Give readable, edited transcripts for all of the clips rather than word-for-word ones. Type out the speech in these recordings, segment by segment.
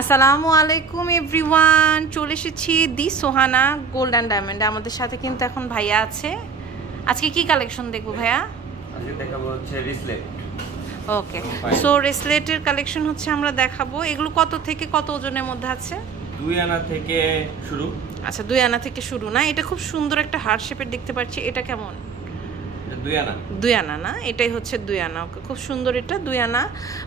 আসসালামু আলাইকুম এভরিওয়ান, চলে এসেছি দি সোহানা গোল্ড অ্যান্ড ডায়মন্ডে। আমাদের সাথে কিন্তু এখন ভাইয়া আছে। আজকে কি কালেকশন দেখবো ভাইয়া? আজকে দেখাবো হচ্ছে রিসলেট। ওকে, সো রিসলেটের কালেকশন হচ্ছে আমরা দেখাবো। এগুলো কত থেকে কত ওজনের মধ্যে আছে? 2 আনা থেকে শুরু। আচ্ছা, 2 আনা থেকে শুরু না? এটা খুব সুন্দর একটা হার্ট শেপের দেখতে পাচ্ছি। এটা কেমন? 2 আনা। 2 আনা না, এটাই হচ্ছে 2 আনা। ওকে, খুব সুন্দর। এটা 2 আনা,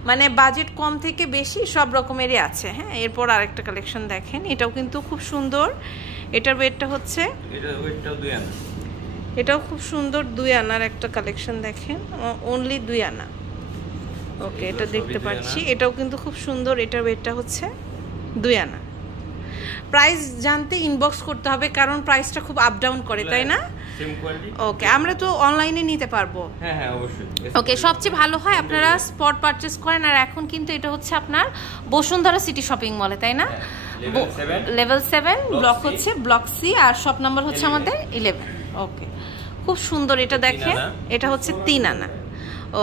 মানে বাজেট কম থেকে বেশি সব রকমেরই আছে। হ্যাঁ, এরপর আরেকটা কালেকশন দেখেন, এটাও কিন্তু খুব সুন্দর। এটার ওয়েটটা হচ্ছে, এটার ওয়েটটাও 2 আনা। এটাও খুব সুন্দর। 2 আনার একটা কালেকশন দেখেন, অনলি 2 আনা। ওকে, এটা দেখতে পাচ্ছি, এটাও কিন্তু খুব সুন্দর। এটার ওয়েটটা হচ্ছে 2 আনা। প্রাইস জানতে ইনবক্স করতে হবে, কারণ প্রাইসটা খুব আপ ডাউন করে, তাই না? Same quality. ওকে, আমরা তো অনলাইনে নিতে পারবো। হ্যাঁ হ্যাঁ, অবশ্যই। ওকে, সবচেয়ে ভালো হয় আপনারা স্পট পারচেজ করেন। আর এখন কিন্তু এটা হচ্ছে আপনার বসুন্ধরা সিটি শপিং মলে, তাই না? লেভেল 7 ব্লক হচ্ছে ব্লক সি, আর শপ নাম্বার হচ্ছে আমাদের 11। ওকে, খুব সুন্দর। এটা দেখেন, এটা হচ্ছে 3 আনা।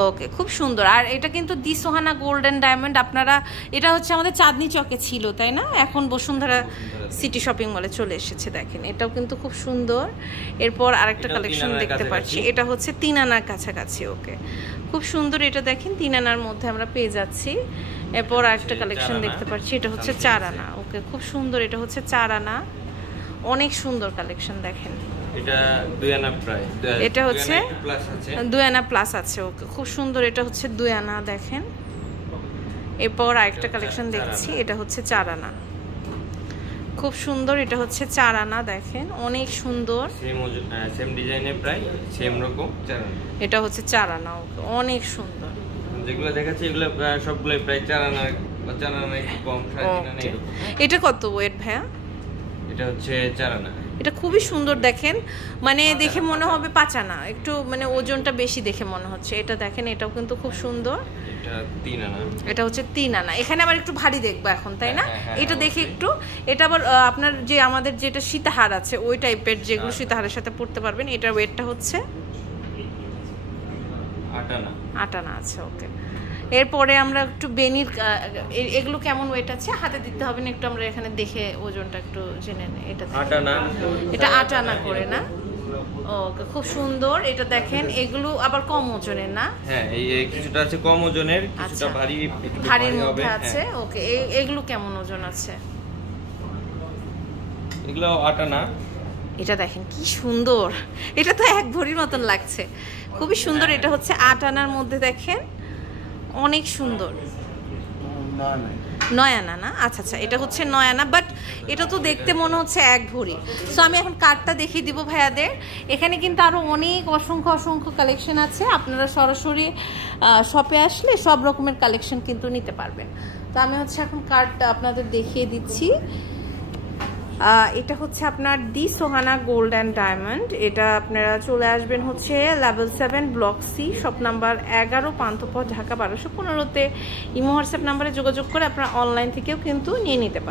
ওকে, খুব সুন্দর। আর এটা কিন্তু দি সোহানা গোল্ড অ্যান্ড ডায়মন্ড। আপনারা, এটা হচ্ছে আমাদের চাঁদনি চকে ছিল, তাই না? এখন বসুন্ধরা সিটি শপিং মলে চলে এসেছে। দেখেন, এটাও কিন্তু খুব সুন্দর। এরপর আরেকটা কালেকশন দেখতে পাচ্ছি, এটা হচ্ছে 3 আনার কাছাকাছি। ওকে, খুব সুন্দর। এটা দেখেন, 3 আনার মধ্যে আমরা পেয়ে যাচ্ছি। এরপর আরেকটা কালেকশন দেখতে পাচ্ছি, এটা হচ্ছে 4 আনা। ওকে, খুব সুন্দর। এটা হচ্ছে 4 আনা, অনেক সুন্দর কালেকশন। দেখেন, এটা 2 আনা প্রায়। এটা হচ্ছে 2 আনা প্লাস আছে। ওকে, খুব সুন্দর। এটা হচ্ছে 2 আনা। দেখেন, এরপর আরেকটা কালেকশন দেখছি, এটা হচ্ছে 4 আনা। খুব সুন্দর। এটা হচ্ছে 4 আনা। দেখেন, অনেক সুন্দর। সেম ডিজাইনে প্রায় সেম রকম 4 আনা। এটা হচ্ছে 4 আনা। ওকে, অনেক সুন্দর। যেগুলো দেখাচ্ছি এগুলো সবগুলো প্রায় 4 আনা বা 4 আনা একটু কম, 3.5 আনা এরকম। এটা কত ওয়েট ভাইয়া? এটা হচ্ছে 4 আনা। এটা খুবই সুন্দর। দেখেন, মানে দেখে মনে হবে 5 আনা, একটু মানে ওজনটা বেশি দেখে মনে হচ্ছে। এটা দেখেন, এটাও কিন্তু খুব সুন্দর। এটা 3 আনা। এটা হচ্ছে 3 আনা। এখানে আবার একটু ভারী দেখবো এখন, তাই না? এটা দেখে একটু, এটা আবার আপনার যে আমাদের যেটা সীতাহার আছে ওই টাইপের, যেগুলো সীতাহারের সাথে পড়তে পারবেন। এটার ওয়েটটা হচ্ছে 8 আনা। 8 আনা আছে। ওকে, এরপরে আমরা একটু বেনির, এগুলো কেমন ওয়েট আছে হাতে দিতে হবে না, একটু আমরা এখানে দেখে ওজনটা একটু জেনে নেই। এটা 8 আনা। এটা 8 আনা করে না? ওকে, খুব সুন্দর। এটা দেখেন, এগুলো আবার কম ওজনের না? হ্যাঁ, এই কিছুটা আছে কম ওজনের, কিছুটা ভারী, ভারীর মধ্যে আছে। ওকে, এগুলো কেমন ওজন আছে? এগুলো 8 আনা। এটা দেখেন কি সুন্দর, এটা তো 1 ভরির মতন লাগছে, খুবই সুন্দর। এটা হচ্ছে 8 আনার মধ্যে। দেখেন, অনেক সুন্দর। 9 আনা না? আচ্ছা আচ্ছা, এটা হচ্ছে 9 আনা, বাট এটা তো দেখতে মনে হচ্ছে 1 ভরি। সো আমি এখন কার্ডটা দেখিয়ে দিব ভাইয়াদের। এখানে কিন্তু আরো অনেক অসংখ্য কালেকশন আছে। আপনারা সরাসরি শপে আসলে সব রকমের কালেকশন কিন্তু নিতে পারবেন। তো আমি হচ্ছে এখন কার্ডটা আপনাদের দেখিয়ে দিচ্ছি। এটা হচ্ছে আপনার the Sohana gold and diamond. এটা আপনারা চলে আসবেন হচ্ছে level 7 block c, shop number 11, Panthapath, Dhaka 1215-তে। ইমো হোয়াটসঅ্যাপ নাম্বারে যোগাযোগ করে আপনারা অনলাইন থেকেও কিন্তু নিয়ে নিতে পারেন।